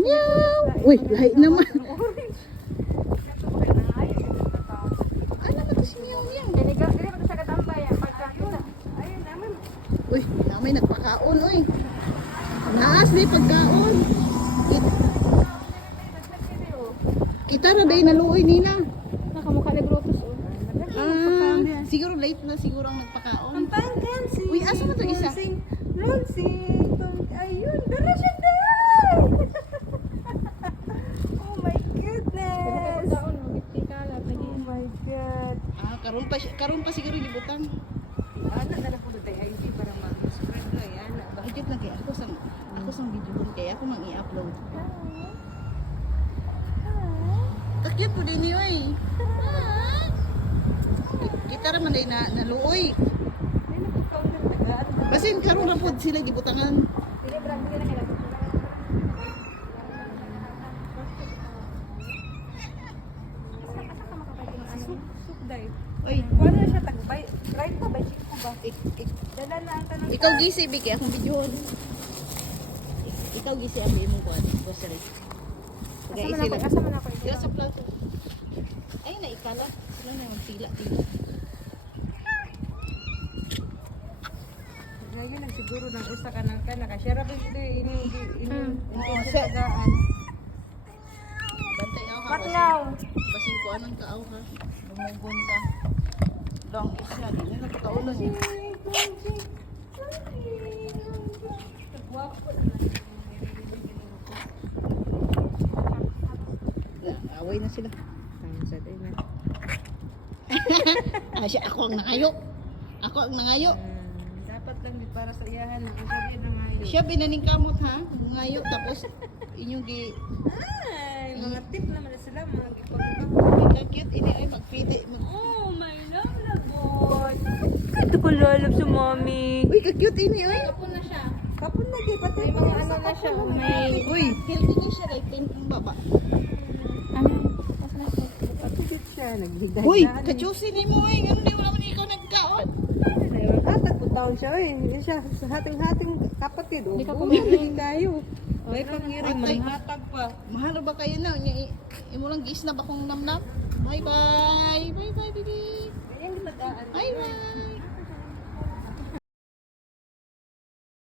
Meow! Uy, lahi naman. Ano ba ito si Meow Meow? Dili ba ito sa katambay? Pagkakita. Ayun naman. Uy, may nagpakaon, uy. Naas di pagkaon. Kita ra day naluoy nila. Nakamukha ni Brutus. Siguro late na siguro ang nagpakaon. Ang pangkan si... Uy, asa mo to isa? Lonsing. Ayun, dala siya day! Oh my goodness! Oh my God. Karon pa siguro libutan. Ana na lang po tayo ID para mag-spread na yan. Bakit na kay ako sang video kaya ako mang i-upload. Takit po din oy. Kita ra man day na naluoy. Basin karon ra pod sila gibutangan. Oy, Kuha na siya tagbay. Right pa ba? Chico ba? Dala na ang tanong. ikaw gisi bigay akong video. Ikaw gisi ang imong kuan, grocery. Asa man ako? Dila sa plato. Ay naikala. Sila na magtila dito. Ngayon nagsiguro ng usa ka nang ka nakashare ra ba ito ini siya. tagaan. Bantay ako. Matlaw. Basin ko anong kaaw ha. Lumugon ka. Long isya din na nakataunan niya. Away na sila. Siya ako ang nangayo. Ako ang nangayo. Dapat lang di para sa iyahan ang sabi na ngayon. Siya binaning kamot ha. Nangayo tapos inyong Ay, mga tip naman na sila mga gipag-ipag. cute ini ay magpili. Oh, my love na boy. Ito ko lalab sa mommy. Uy, ka-cute ini oy. Kapon na siya. Kapon na di pati may mga ano na siya. May Uy, healthy niya siya kay pink ang baba. patugit siya naghigay. Uy, ka-juicy ni mo eh. Ano di mo naman ikaw nagkaon? Hatag po taon siya eh. Yan siya sa hating-hating kapatid. Hindi ka kumain. kayo. May pangiring, may hatag pa. Mahalo ba kayo na? Imo lang gis na ba kong namnam? Bye bye. Bye bye, baby. Ayan, ginadaan. Bye bye.